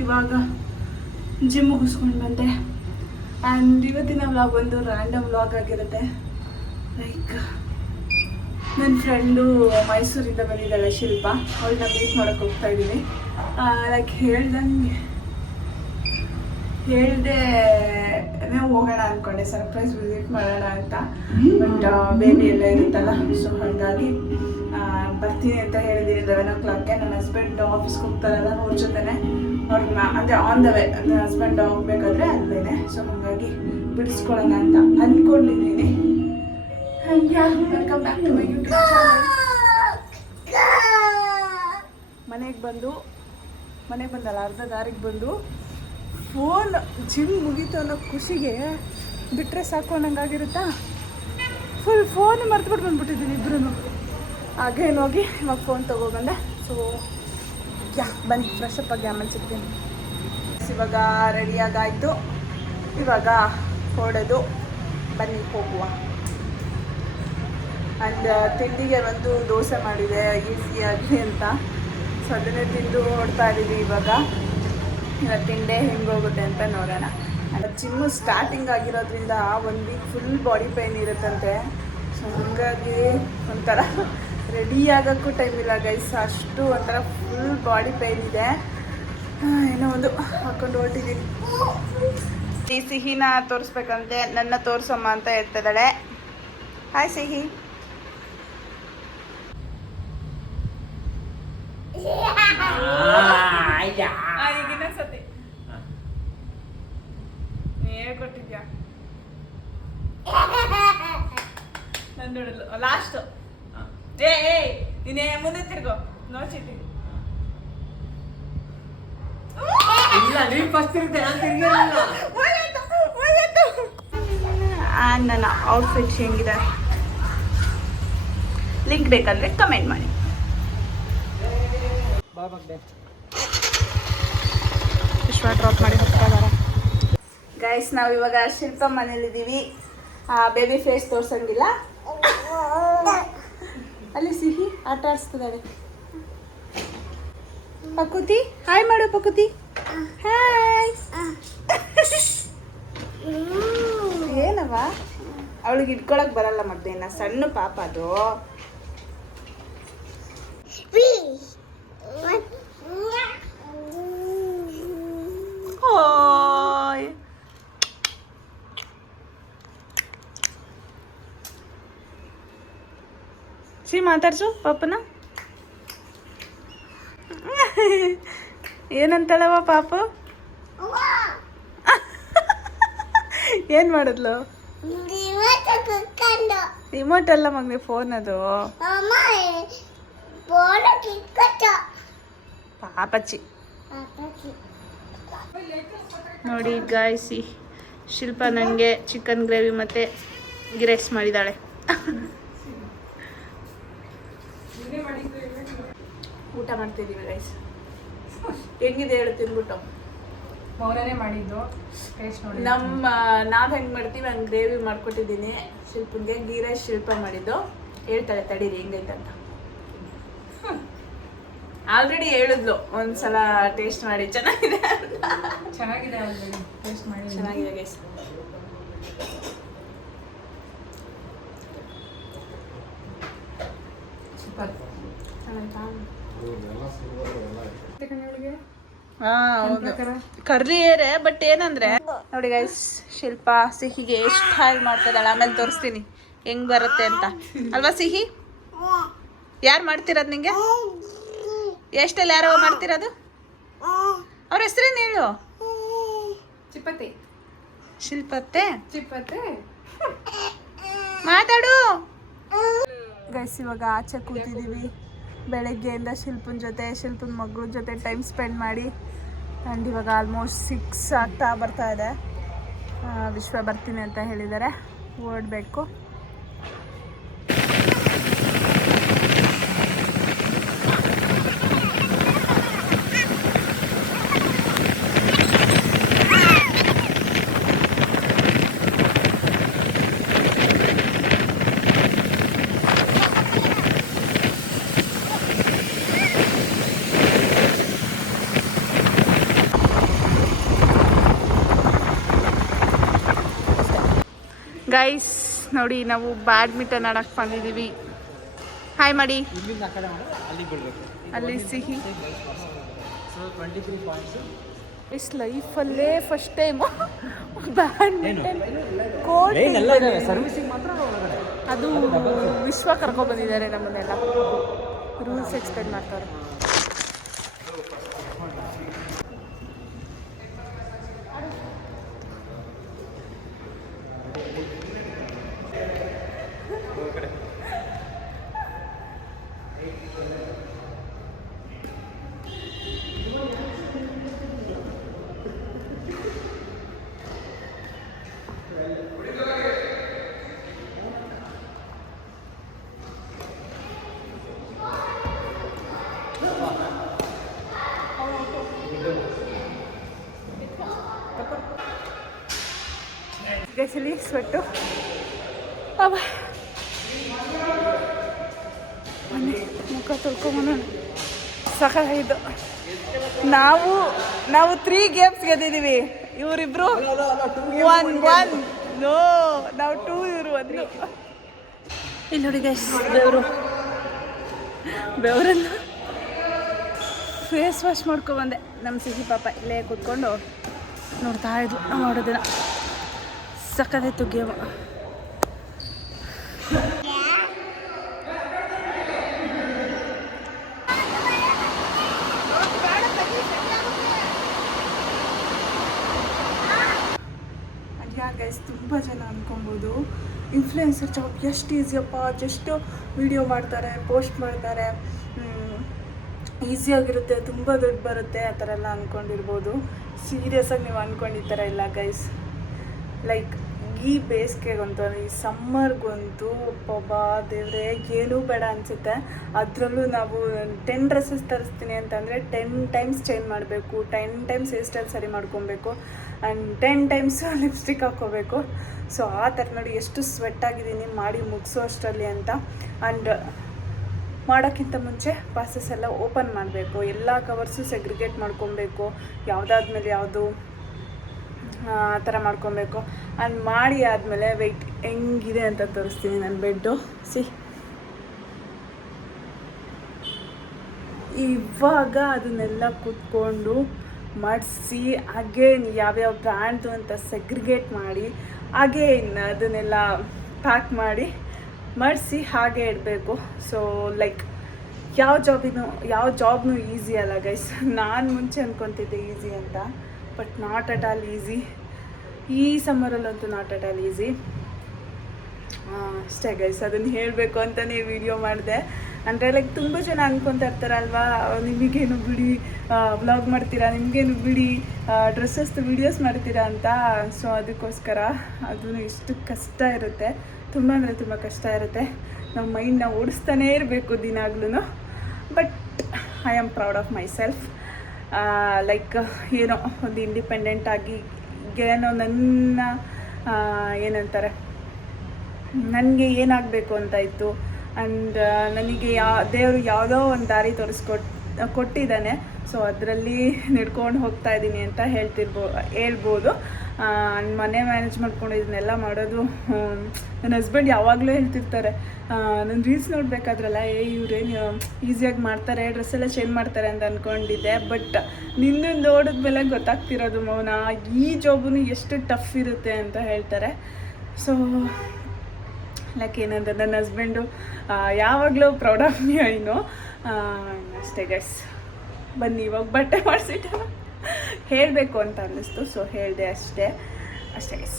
ಇವಾಗ ಜಿಮ್ ಮುಗಿಸ್ಕೊಂಡು ಬಂದೆ. ಆ್ಯಂಡ್ ಇವತ್ತಿನ ವ್ಲಾಗ್ ಒಂದು ರ್ಯಾಂಡಮ್ ವ್ಲಾಗ್ ಆಗಿರುತ್ತೆ. ಲೈಕ್ ನನ್ನ ಫ್ರೆಂಡು ಮೈಸೂರಿಂದ ಬಂದಿದ್ದಾಳೆ ಶಿಲ್ಪ, ಅವಳನ್ನ ಮೀಟ್ ಮಾಡೋಕ್ಕೆ ಹೋಗ್ತಾ ಇದ್ದೀನಿ. ಲೈಕ್ ಹೇಳ್ದೆ ಹೋಗೋಣ ಅಂದ್ಕೊಂಡೆ, ಸರ್ಪ್ರೈಸ್ ವಿಸಿಟ್ ಮಾಡೋಣ ಅಂತ. ಬಟ್ ಬೇಬಿ ಎಲ್ಲ ಇರುತ್ತಲ್ಲ, ಸೊ ಹಾಗಾಗಿ ಬರ್ತೀನಿ ಅಂತ ಹೇಳಿದ್ದೀನಿ 11 o'clock. ನನ್ನ ಹಸ್ಬೆಂಡ್ ಆಫೀಸ್ಗೆ ಹೋಗ್ತಾರಲ್ಲ, ಅವ್ರ ಜೊತೆನೆ ಅವ್ರನ್ನ ಅಂದರೆ ಆನ್ ದ ವೇ, ನನ್ನ ಹಸ್ಬೆಂಡ್ ಹೋಗ್ಬೇಕಾದ್ರೆ ಅಲ್ಲೇನೆ. ಸೊ ಹಾಗಾಗಿ ಬಿಡಿಸ್ಕೊಳ್ಳೋಣ ಅಂತ ಅಂದ್ಕೊಂಡಿದ್ದೀನಿ. Welcome back to my YouTube channel. ಮನೆಗೆ ಬಂದಲ್ಲ, ಅರ್ಧ ದಾರಿಗೆ ಬಂದು ಫೋನ್ ಜಿಮ್ ಮುಗೀತು ಅನ್ನೋ ಖುಷಿಗೆ ಬಿಟ್ಟರೆ ಸಾಕು ಅನ್ನಂಗಾಗಿರುತ್ತಾ, ಫುಲ್ ಫೋನ್ ಮರ್ತುಬಿಟ್ಟು ಬಂದ್ಬಿಟ್ಟಿದ್ದೀನಿ ಇಬ್ಬರೂ. ಹಾಗೇನು ಹೋಗಿ ಇವಾಗ ಫೋನ್ ತೊಗೊಬಂದೆ. ಸೊ ಬನ್ನಿ ಫ್ರೆಶ್ ಅಪ್ ಆಗಿ ಆಮೇಲೆ ಸಿಗ್ತೀನಿ. ಇವಾಗ ರೆಡಿಯಾಗಾಯಿತು, ಇವಾಗ ಹೊಡೆದು ಬನ್ನಿ ಹೋಗುವ. ಆ್ಯಂಡ್ ತಿಂಡಿಗೆ ಒಂದು ದೋಸೆ ಮಾಡಿದೆ ಈಸಿಯಾಗಿ ಅಂತ, ಸೊ ಅದನ್ನೇ ತಿಂದು ಹೊಡ್ತಾ ಇದ್ದೀವಿ. ಇವಾಗ ತಿಂಡೆ ಹೆಂಗೆ ಹೋಗುತ್ತೆ ಅಂತ ನೋಡೋಣ. ಜಿಮ್ಮು ಸ್ಟಾರ್ಟಿಂಗ್ ಆಗಿರೋದ್ರಿಂದ 1 ವೀಕ್ ಫುಲ್ ಬಾಡಿ ಪೇಯ್ನ್ ಇರುತ್ತಂತೆ. ಸೊ ಹಾಗಾಗಿ ಒಂಥರ ರೆಡಿ ಆಗೋಕ್ಕೂ ಟೈಮ್ ಇಲ್ಲ ಗೈಸ್, ಅಷ್ಟು ಒಂಥರ ಫುಲ್ ಬಾಡಿ ಪೇಯ್ನ್ ಇದೆ. ಏನೋ ಒಂದು ಹಾಕ್ಕೊಂಡು ಹೊರಟಿದ್ದೀನಿ. ಈ ಸಿಹಿನ ತೋರಿಸ್ಬೇಕಂತೆ, ನನ್ನ ತೋರಿಸಮ್ಮ ಅಂತ ಹೇಳ್ತಿದ್ದಾಳೆ. ಹಾಯ್ ಸಿಹಿ. ಈಗಿನ ಸತಿ ಹೇಳ್ಕೊಟ್ಟಿದ್ಯಾ ನನ್ನ ನೋಡಲು ಲಾಸ್ಟ್. ನೀನೇ ಮುಂದೆ ತಿರ್ಗೋ, ನೋಡ್ಸಿಟ್ಟಿ. ನನ್ನ ಔಟ್ಫಿಟ್ ಹೆಂಗಿದೆ ಲಿಂಕ್ ಬೇಕಂದ್ರೆ ಕಮೆಂಟ್ ಮಾಡಿ. ವಿಶ್ವ ಡ್ರಾಪ್ ಮಾಡಿ ಹೋಗ್ತಾ ಇದ್ದಾರೆ ಗೈಸ್. ನಾವು ಇವಾಗ ಶಿಲ್ಪ ಮನೇಲಿದ್ದೀವಿ. Baby face ತೋರ್ಸಂಗಿಲ್ಲ. ಅಲ್ಲಿ ಸಿಹಿ ಆಟ ಆಡಿಸ್ತಿದ್ದಾಳೆ. ಪಕುತಿ ಹಾಯ್ ಮಾಡು. ಪಕುತಿ ಹಾಯ್. ಏನವ ಅವಳಿಗೆ ಇಟ್ಕೊಳಕ್ ಬರಲ್ಲ ಮತ್ತೇನ, ಸಣ್ಣ ಪಾಪ ಅದು. ಸಿ ಮಾತಾಡ್ಸು ಪಾಪನ. ಏನಂತಾಳವ ಪಾಪ? ಏನ್ ಮಾಡಿದ್ಲು? ರಿಮೋಟ್ ಅಲ್ಲ ಮಗನೇ, ಫೋನ್ ಅದು. ಪಾಪಚ್ಚಿ ನೋಡಿ ಗಾಯ್ಸಿ, ಶಿಲ್ಪ ನನಗೆ ಚಿಕನ್ ಗ್ರೇವಿ ಮತ್ತು ಗ್ರೇಟ್ಸ್ ಮಾಡಿದ್ದಾಳೆ. ಊಟ ಮಾಡ್ತಿದ್ದೀವಿ ಗೈಸ್. ಹೆಂಗಿದೆ ಹೇಳು ತಿಂದ್ಬಿಟ್ಟು. ಮೌನನೇ ಮಾಡಿದ್ದು ಟೇಸ್ಟ್ ನೋಡಿ. ನಾವು ಹೆಂಗೆ ಮಾಡ್ತೀವಿ ಹಂಗೆ ಗ್ರೇವಿ ಮಾಡ್ಕೊಟ್ಟಿದ್ದೀನಿ ಶಿಲ್ಪಂಗೆ. ಗೀ ರೈಸ್ ಶಿಲ್ಪ ಮಾಡಿದ್ದು. ಹೇಳ್ತಾಳೆ ತಡೀರಿ ಹೆಂಗೈತೆ ಅಂತ. ಆಲ್ರೆಡಿ ಹೇಳಿದ್ಲು ಒಂದ್ಸಲ ಟೇಸ್ಟ್ ಮಾಡಿ ಚೆನ್ನಾಗಿದೆ ಚೆನ್ನಾಗಿದೆ ಆಲ್ರೆಡಿ ಟೇಸ್ಟ್ ಮಾಡಿ ಚೆನ್ನಾಗಿದೆ ಗೈಸ್. ಸೂಪರ್. ಕರ್ರಿ ಏರೆ, ಬಟ್ ಏನಂದ್ರೆ ನೋಡಿ ಗೈಸ್, ಶಿಲ್ಪ ಸಿಹಿಗೆ ಎಷ್ಟು ಹಾಯ್ ಮಾಡ್ತದಾಳ. ಆಮೇಲೆ ತೋರಿಸ್ತೀನಿ ಹೆಂಗ್ ಬರುತ್ತೆ ಅಂತ ಅಲ್ವಾ ಸಿಹಿ? ಯಾರು ಮಾಡ್ತಿರೋದು ನಿಂಗೆ? ಎಷ್ಟೆಲ್ಲ ಯಾರೋ ಮಾಡ್ತಿರೋದು? ಅವ್ರ ಹೆಸರೇನು ಹೇಳು? ಚಿಪ್ಪತ್ತೆ. ಶಿಲ್ಪತ್ತೆ. ಚಿಪ್ಪತ್ತೆ ಮಾತಾಡು ಗೈಸ್. ಇವಾಗ ಆಚೆ ಕೂತಿದ್ದೀವಿ ಬೆಳಗ್ಗೆಯಿಂದ ಶಿಲ್ಪನ ಜೊತೆ, ಶಿಲ್ಪನ ಮಗಳ ಜೊತೆ ಟೈಮ್ ಸ್ಪೆಂಡ್ ಮಾಡಿ. ಆ್ಯಂಡ್ ಇವಾಗ ಆಲ್ಮೋಸ್ಟ್ 6 ಬರ್ತಾ ಇದೆ. ವಿಶ್ವ ಬರ್ತೀನಿ ಅಂತ ಹೇಳಿದ್ದಾರೆ, ಓಡಬೇಕು. ಗೈಸ್ ನೋಡಿ ನಾವು ಬ್ಯಾಡ್ಮಿಂಟನ್ ಆಡಕ್ಕೆ ಬಂದಿದ್ದೀವಿ. ಹಾಯ್ ಮಾಡಿ. ಅಲ್ಲಿ ಸಿಹಿ ಇಸ್ ಲೈಫಲ್ಲೇ ಫಸ್ಟ್ ಟೈಮು ಬ್ಯಾಡ್ಮಿಂಟನ್ ಕೋರ್ಟ್ ಅದು ವಿಶ್ವ ಕರ್ಕೊಬಂದಿದ್ದಾರೆ ನಮ್ಮನ್ನೆಲ್ಲ. ರೂಲ್ಸ್ ಎಕ್ಸ್ಪ್ಲೇನ್ ಮಾಡ್ತಾರೆ. ಗೈಸಲ್ಲಿ ಸ್ವೆಟ್ಟು ಮೊನ್ನೆ ಮುಖ ತೊಳ್ಕೊಂಬನ ಸಾಕಾಗಿದ್ದು. ನಾವು 3 ಗೇಮ್ಸ್ ಗೆದ್ದಿದ್ದೀವಿ. ಇವರಿಬ್ರು 1 ನೋ ನಾವು 2 ಇವರು 1. ಇಲ್ಲಿ ನೋಡಿ ಗೈಸ್ ಬೆವರನ್ನು ಫೇಸ್ ವಾಶ್ ಮಾಡ್ಕೊಬಂದೆ. ನಮ್ಮ ಸಿಹಿ ಪಾಪ ಇಲ್ಲೇ ಕೂತ್ಕೊಂಡು ನೋಡ್ತಾ ಇದ್ವು ನಾವು ಮಾಡೋದನ್ನ. ಸಕ್ಕತ್ತಾಯ್ತು ಗೇಮ್. ಗೈಸ್ ತುಂಬ ಜನ ಅಂದ್ಕೊಬೋದು ಇನ್ಫ್ಲುಯೆನ್ಸರ್ ಜಾಬ್ ಎಷ್ಟು ಈಸಿಯಪ್ಪ, ಜಸ್ಟ್ ವಿಡಿಯೋ ಮಾಡ್ತಾರೆ, ಪೋಸ್ಟ್ ಮಾಡ್ತಾರೆ, ಈಸಿಯಾಗಿರುತ್ತೆ, ತುಂಬ ದುಡ್ಡು ಬರುತ್ತೆ ಆ ಥರ ಎಲ್ಲ ಅಂದ್ಕೊಂಡಿರ್ಬೋದು. ಸೀರಿಯಸ್ಸಾಗಿ ನೀವು ಅಂದ್ಕೊಂಡಿರ್ತಾರ ಇಲ್ಲ ಗೈಸ್. ಲೈಕ್ ಈ ಬೇಸಿಗೆಗಂತೂ ಈ ಸಮ್ಮರ್ಗಂತೂ ಒಬ್ಬ ದೇವ್ರೆ ಏನೂ ಬೇಡ ಅನಿಸುತ್ತೆ. ಅದರಲ್ಲೂ ನಾವು 10 ಡ್ರೆಸ್ಸಸ್ ತರಿಸ್ತೀನಿ ಅಂತಂದರೆ 10 ಟೈಮ್ಸ್ ಚೇಂಜ್ ಮಾಡಬೇಕು, 10 ಟೈಮ್ಸ್ ಹೇರ್ ಸ್ಟೈಲ್ ಸರಿ ಮಾಡ್ಕೊಬೇಕು, ಆ್ಯಂಡ್ 10 ಟೈಮ್ಸ್ ಲಿಪ್ಸ್ಟಿಕ್ ಹಾಕ್ಕೋಬೇಕು. ಸೊ ಆ ಥರ ನೋಡಿ ಎಷ್ಟು ಸ್ವೆಟ್ ಆಗಿದ್ದೀನಿ ಮಾಡಿ ಮುಗಿಸೋ ಅಷ್ಟರಲ್ಲಿ ಅಂತ. ಆ್ಯಂಡ್ ಮಾಡೋಕ್ಕಿಂತ ಮುಂಚೆ ಪಾಸಸ್ ಎಲ್ಲ ಓಪನ್ ಮಾಡಬೇಕು, ಎಲ್ಲ ಕವರ್ಸು ಸೆಗ್ರಿಗೇಟ್ ಮಾಡ್ಕೊಬೇಕು, ಯಾವುದಾದ್ಮೇಲೆ ಯಾವುದು ಆ ಥರ ಮಾಡ್ಕೊಬೇಕು. ಆ್ಯಂಡ್ ಮಾಡಿ ಆದಮೇಲೆ ವೆಯ್ಟ್ ಹೆಂಗಿದೆ ಅಂತ ತೋರಿಸ್ತೀನಿ. ನನ್ನ ಬೆಡ್ಡು ಇವಾಗ ಅದನ್ನೆಲ್ಲ ಕೂತ್ಕೊಂಡು ಮಾಡಿಸಿ ಅಗೇನ್ ಯಾವ್ಯಾವ ಬ್ರ್ಯಾಂಡ್ದು ಅಂತ ಸೆಗ್ರಿಗೇಟ್ ಮಾಡಿ ಅಗೇನ್ ಅದನ್ನೆಲ್ಲ ಪ್ಯಾಕ್ ಮಾಡಿ ಮಾಡಿಸಿ ಹಾಗೆ ಇಡಬೇಕು. ಸೊ ಲೈಕ್ ಯಾವ ಜಾಬ್ನೂ ಈಸಿ ಅಲ್ಲ ಗೈಸ್. ನಾನು ಮುಂಚೆ ಅಂದ್ಕೊತಿದ್ದೆ ಈಸಿ ಅಂತ, but not at all easy. ಈ ಸಮ್ಮರಲ್ಲಂತೂ ನಾಟ್ ಅಟ್ ಆಲ್ ಈಸಿ. ಅಷ್ಟೇ ಗೈಸ್, ಅದನ್ನು ಹೇಳಬೇಕು ಅಂತಲೇ ವಿಡಿಯೋ ಮಾಡಿದೆ. ಅಂದರೆ ಲೈಕ್ ತುಂಬ ಜನ ಅಂದ್ಕೊತಾ ಇರ್ತಾರಲ್ವಾ, ನಿಮಗೇನು ಬಿಡಿ ವ್ಲಾಗ್ ಮಾಡ್ತೀರಾ, ನಿಮಗೇನು ಬಿಡಿ ಡ್ರೆಸ್ಸಸ್ದು ವೀಡಿಯೋಸ್ ಮಾಡ್ತೀರಾ ಅಂತ. ಸೊ ಅದಕ್ಕೋಸ್ಕರ ಅದೂ ಎಷ್ಟು ಕಷ್ಟ ಇರುತ್ತೆ, ತುಂಬ ಅಂದರೆ ತುಂಬ ಕಷ್ಟ ಇರುತ್ತೆ. ನಮ್ಮ ಮೈಂಡ್ನ ಓಡಿಸ್ತಾನೇ ಇರಬೇಕು ದಿನಾಗ್ಲೂ. But I am proud of myself. Like ಏನೋ ಒಂದು ಇಂಡಿಪೆಂಡೆಂಟ್ ಆಗಿ ಏನೋ ನನ್ನ ಏನಂತಾರೆ ನನಗೆ ಏನಾಗಬೇಕು ಅಂತ ಇತ್ತು. ಆ್ಯಂಡ್ ನನಗೆ ದೇವರು ಯಾವುದೋ ಒಂದು ದಾರಿ ಕೊಟ್ಟಿದ್ದಾನೆ. ಸೊ ಅದರಲ್ಲಿ ನಡ್ಕೊಂಡು ಹೋಗ್ತಾ ಇದ್ದೀನಿ ಅಂತ ಹೇಳ್ಬೋದು. ಮನೆ ಮ್ಯಾನೇಜ್ ಮಾಡ್ಕೊಂಡು ಇದನ್ನೆಲ್ಲ ಮಾಡೋದು ನನ್ನ ಹಸ್ಬೆಂಡ್ ಯಾವಾಗಲೂ ಹೇಳ್ತಿರ್ತಾರೆ. ನನ್ನ ರೀಲ್ಸ್ ನೋಡಬೇಕಾದ್ರಲ್ಲ ಇವ್ರೇನು ಈಸಿಯಾಗಿ ಮಾಡ್ತಾರೆ, ಡ್ರೆಸ್ಸೆಲ್ಲ ಚೇಂಜ್ ಮಾಡ್ತಾರೆ ಅಂತ ಅಂದ್ಕೊಂಡಿದ್ದೆ. ಬಟ್ ನಿನ್ನ ನೋಡಿದ್ಮೇಲೆ ಗೊತ್ತಾಗ್ತಿರೋದು ಮೌನ ಈ ಜಾಬೂ ಎಷ್ಟು ಟಫ್ ಇರುತ್ತೆ ಅಂತ ಹೇಳ್ತಾರೆ. ಸೊ ಲೈಕ್ ಏನಂದ್ರೆ ನನ್ನ ಹಸ್ಬೆಂಡು ಯಾವಾಗಲೂ ಪ್ರೌಡ್ ಆಫ್ ಮೀ ಐನೋ. ಅಷ್ಟೇ ಗೈಸ್, ಬನ್ನಿ ಇವಾಗ ಬಟ್ಟೆ ಮಾಡಿಸಿಟ್ಟ ಹೇಳಬೇಕು ಅಂತ ಅನ್ನಿಸ್ತು. ಸೊ ಹೇಳಿದೆ ಅಷ್ಟೇ ಗೈಸ್.